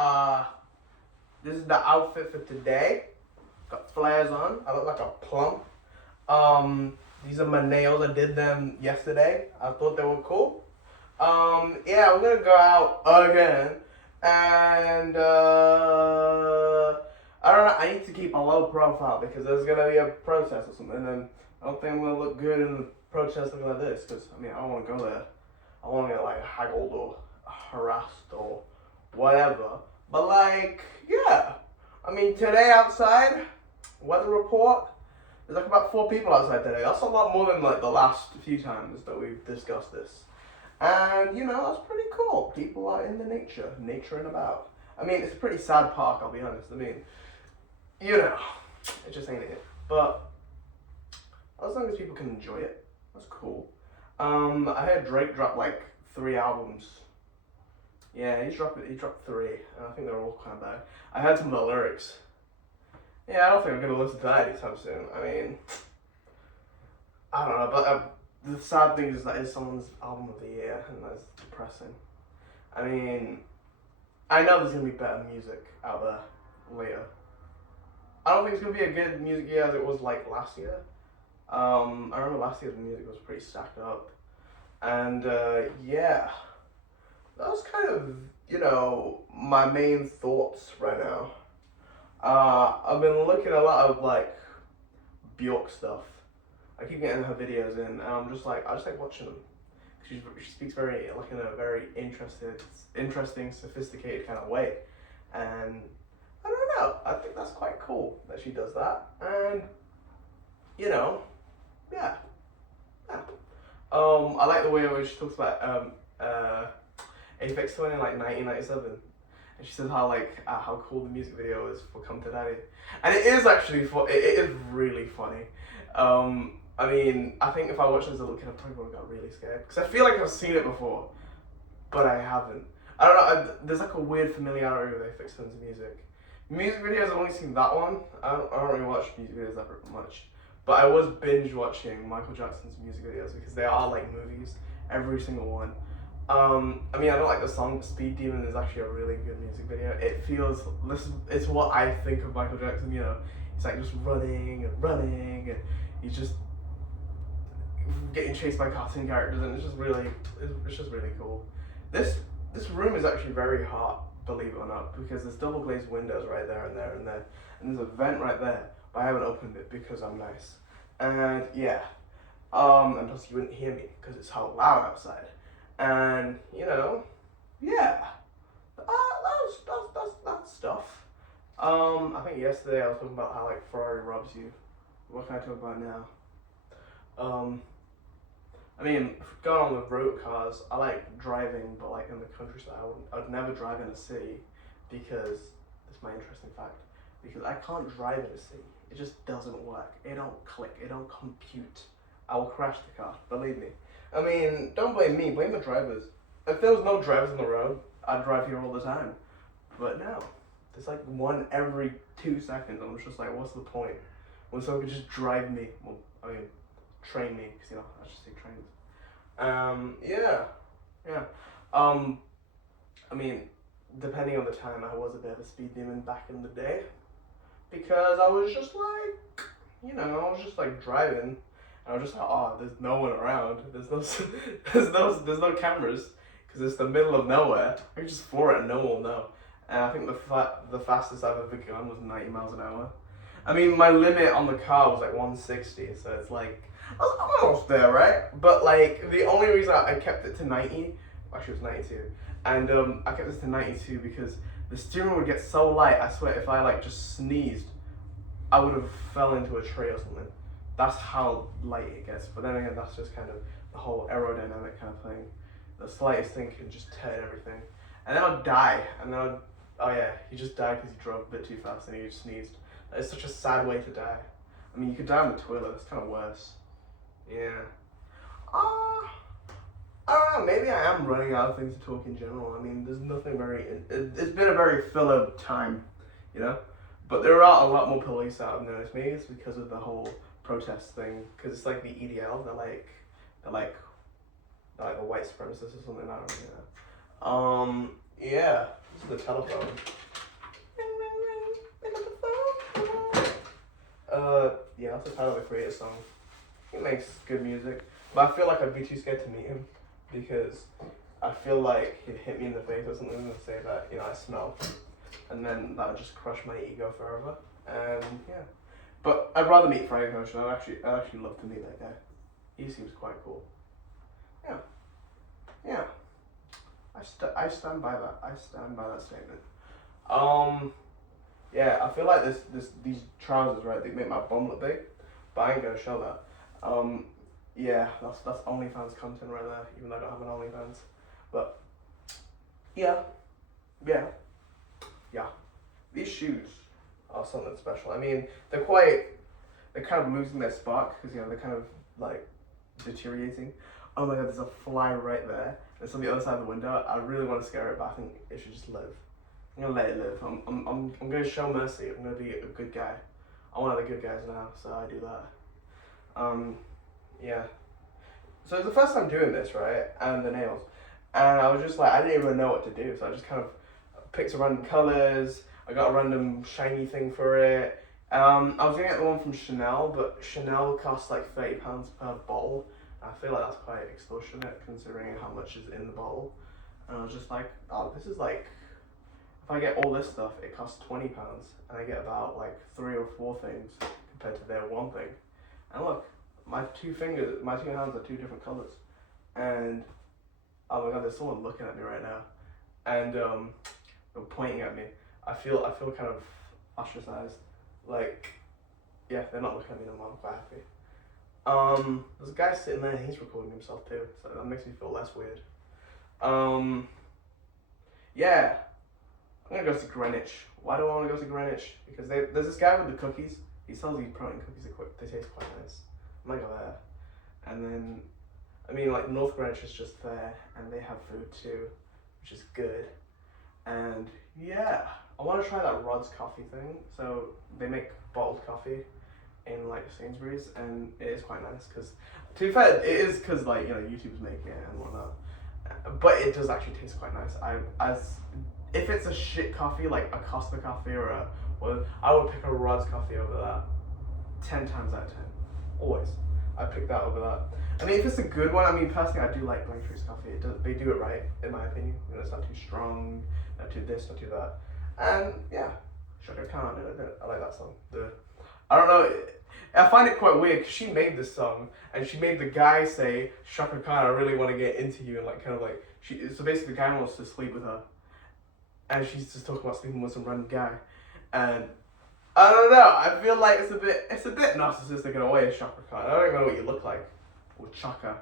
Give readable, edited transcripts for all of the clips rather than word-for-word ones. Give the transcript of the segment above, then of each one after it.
Uh, this is the outfit for today. Got flares on. I look like a plum. These are my nails. I did them yesterday. I thought they were cool. Yeah, we're gonna go out again, and I don't know. I need to keep a low profile because there's gonna be a protest or something, and I don't think I'm gonna look good in the protest looking like this. Because I mean, I don't want to go there. I want to get like haggled or harassed or whatever. But like, yeah. I mean, today outside, weather report. There's like about 4 people outside today. That's a lot more than like the last few times that we've discussed this. And you know, that's pretty cool. People are in the nature and about. I mean, it's a pretty sad park, I'll be honest. I mean, you know, it just ain't it. But as long as people can enjoy it, that's cool. I heard Drake drop like 3 albums. Yeah, he dropped 3, and I think they're all kind of bad. I heard some of the lyrics. Yeah, I don't think I'm gonna listen to that anytime soon. I mean, I don't know, but the sad thing is that it's someone's album of the year, and that's depressing. I mean, I know there's gonna be better music out there later. I don't think it's gonna be a good music year as it was like last year. I remember last year's music was pretty stacked up, and yeah, that was kind of, you know, my main thoughts right now. I've been looking a lot of like Bjork stuff. I keep getting her videos in, and I just like watching them. She speaks very like in a very interesting, sophisticated kind of way, and I don't know. I think that's quite cool that she does that, and you know, yeah. I like the way in which she talks about Aphex Twin in like 1997. And she says how cool the music video is for Come to Daddy. And it is actually it is really funny. I mean, I think if I watched this as a little kid, I probably would have got really scared. Because I feel like I've seen it before, but I haven't. I don't know, there's like a weird familiarity with Aphex Twin's music. Music videos, I've only seen that one. I don't really watch music videos that much. But I was binge watching Michael Jackson's music videos because they are like movies, every single one. I mean, I don't like the song, but Speed Demon is actually a really good music video. It feels, it's what I think of Michael Jackson, you know. He's like just running, and he's just getting chased by cartoon characters, and it's just really cool. This room is actually very hot, believe it or not, because there's double glazed windows right there and there and there, and there's a vent right there, but I haven't opened it because I'm nice. And yeah, and plus you wouldn't hear me because it's so loud outside. And you know, yeah, that's stuff. I think yesterday I was talking about how like Ferrari robs you. What can I talk about now? I mean, going on with road cars, I like driving, but like in the countryside, I'd never drive in a city because it's my interesting fact. Because I can't drive in a city. It just doesn't work. It don't click. It don't compute. I will crash the car. Believe me. I mean, don't blame me, blame the drivers. If there was no drivers on the road, I'd drive here all the time. But no, there's like one every 2 seconds. I'm just like, what's the point? When someone could just drive me, well, I mean, train me, because you know, I should say trains. Yeah. I mean, depending on the time, I was a bit of a speed demon back in the day. Because I was just like, you know, I was just like driving. I was just like, oh, there's no one around. There's no cameras because it's the middle of nowhere. I can just floor it and no one will know. And I think the fastest I've ever gone was 90 miles an hour. I mean, my limit on the car was like 160, so it's like I'm almost there, right? But like the only reason I kept it to 90, actually it was 92, and I kept it to 92 because the steering wheel would get so light. I swear, if I like just sneezed, I would have fell into a tree or something. That's how light it gets. But then again, that's just kind of the whole aerodynamic kind of thing. The slightest thing can just turn everything. And then I'd die. And then oh yeah, he just died because he drove a bit too fast and he just sneezed. It's such a sad way to die. I mean, you could die on the toilet. It's kind of worse. Yeah. I don't know. Maybe I am running out of things to talk in general. I mean, there's nothing very. It's been a very filler time, you know. But there are a lot more police out. I've noticed. Maybe it's because of the whole protest thing, because it's like the EDL, they're like the white supremacists or something. I don't know. Yeah. This is the telephone. Yeah, that's the title of the Creator song. He makes good music, but I feel like I'd be too scared to meet him because I feel like he'd hit me in the face or something and say that, you know, I smell, and then that would just crush my ego forever. And yeah, but I'd rather meet Frank Ocean. I'd actually love to meet that guy. He seems quite cool. Yeah, yeah. I stand by that. I stand by that statement. Yeah, I feel like these trousers, right, they make my bum look big, but I ain't gonna show that. Yeah, that's OnlyFans content right there, even though I don't have an OnlyFans. But yeah, yeah, yeah. These shoes are something special. I mean, they're kind of losing their spark because, you know, they're kind of like deteriorating. Oh my god, there's a fly right there. It's on the other side of the window. I really want to scare it, but I think it should just live. I'm gonna let it live. I'm gonna show mercy. I'm gonna be a good guy. I'm one of the good guys now, so I do that. Yeah. So it's the first time doing this, right? And the nails. And I was just like, I didn't even know what to do, so I just kind of picked some random colors. I got a random shiny thing for it. I was gonna get the one from Chanel, but Chanel costs like £30 per bottle. I feel like that's quite extortionate considering how much is in the bottle. And I was just like, oh, this is like, if I get all this stuff, it costs £20, and I get about like 3 or 4 things compared to their one thing. And look, my two hands are 2 different colors, and oh my god, there's someone looking at me right now, and they're pointing at me. I feel kind of ostracized. Like, yeah, they're not looking at me no more. I'm quite happy. There's a guy sitting there, and he's recording himself too, so that makes me feel less weird. Yeah, I'm gonna go to Greenwich. Why do I want to go to Greenwich? Because there's this guy with the cookies. He sells these protein cookies. They taste quite nice. I might go there. And then, I mean, like, North Greenwich is just there, and they have food too, which is good. And yeah, I want to try that Rod's coffee thing. So they make bottled coffee in like Sainsbury's, and it is quite nice because, to be fair, it is because, like, you know, YouTube's making it and whatnot. But it does actually taste quite nice. If it's a shit coffee like a Costa coffee I would pick a Rod's coffee over that 10 times out of 10. Always. I pick that over that. I mean, if it's a good one, I mean, personally, I do like Braintree's coffee. They do it right, in my opinion. You know, it's not too strong, not too this, not too that. And yeah, Shaka Khan, I like that song. I don't know, I find it quite weird because she made this song and she made the guy say, Shaka Khan, I really want to get into you, and like kind of like, so basically the guy wants to sleep with her. And she's just talking about sleeping with some random guy. And I don't know, I feel like it's a bit narcissistic in a way, Shaka Khan. I don't even know what you look like. Or Chaka.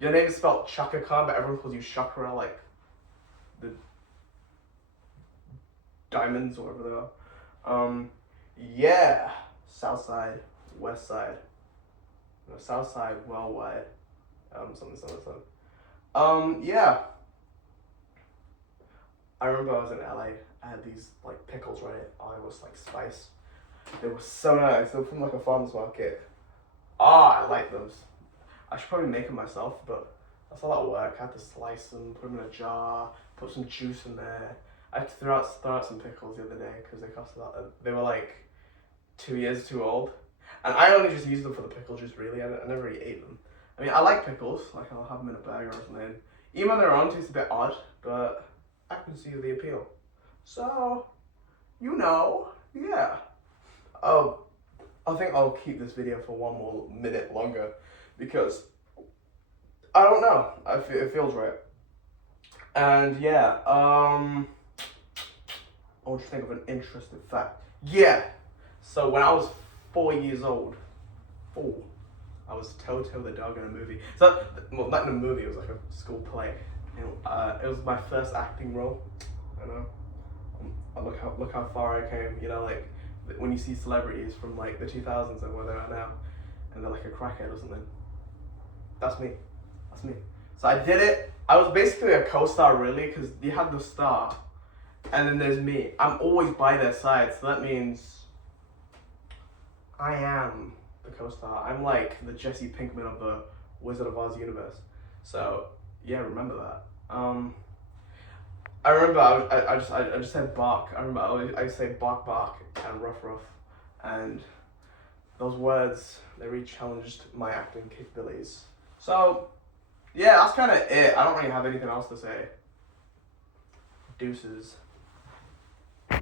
Your name is spelled Chaka Khan, but everyone calls you Chakra, like the diamonds or whatever they are. Yeah. South side, west side. No, south side, well wide. Something. Yeah. I remember I was in LA, I had these like pickles, right? Oh, it was like spice. They were so nice. They were from like a farmer's market. I like those. I should probably make them myself, but that's a lot of work. I had to slice them, put them in a jar, put some juice in there. I had to throw out some pickles the other day because they cost a lot. They were like 2 years too old. And I only just used them for the pickle juice, really. I never really ate them. I mean, I like pickles. Like, I'll have them in a burger or something. Even on their own, tastes a bit odd, but I can see the appeal. So, you know, yeah. I think I'll keep this video for 1 more minute longer because I don't know. It feels right. And yeah, I want to think of an interesting fact. Yeah. So when I was 4 years old, I was Toto the dog in a movie. So, well, not in a movie. It was like a school play. And, it was my first acting role. I know. Look how far I came. You know, like when you see celebrities from like the 2000s and where they are now, and they're like a crackhead or something. That's me. That's me. So I did it. I was basically a co-star, really, because you had the star, and then there's me. I'm always by their side, so that means I am the co-star. I'm like the Jesse Pinkman of the Wizard of Oz universe. So yeah, remember that. I remember I just said bark. I remember I say bark bark and rough rough, and those words they really challenged my acting capabilities. So yeah, that's kind of it. I don't really have anything else to say. Deuces.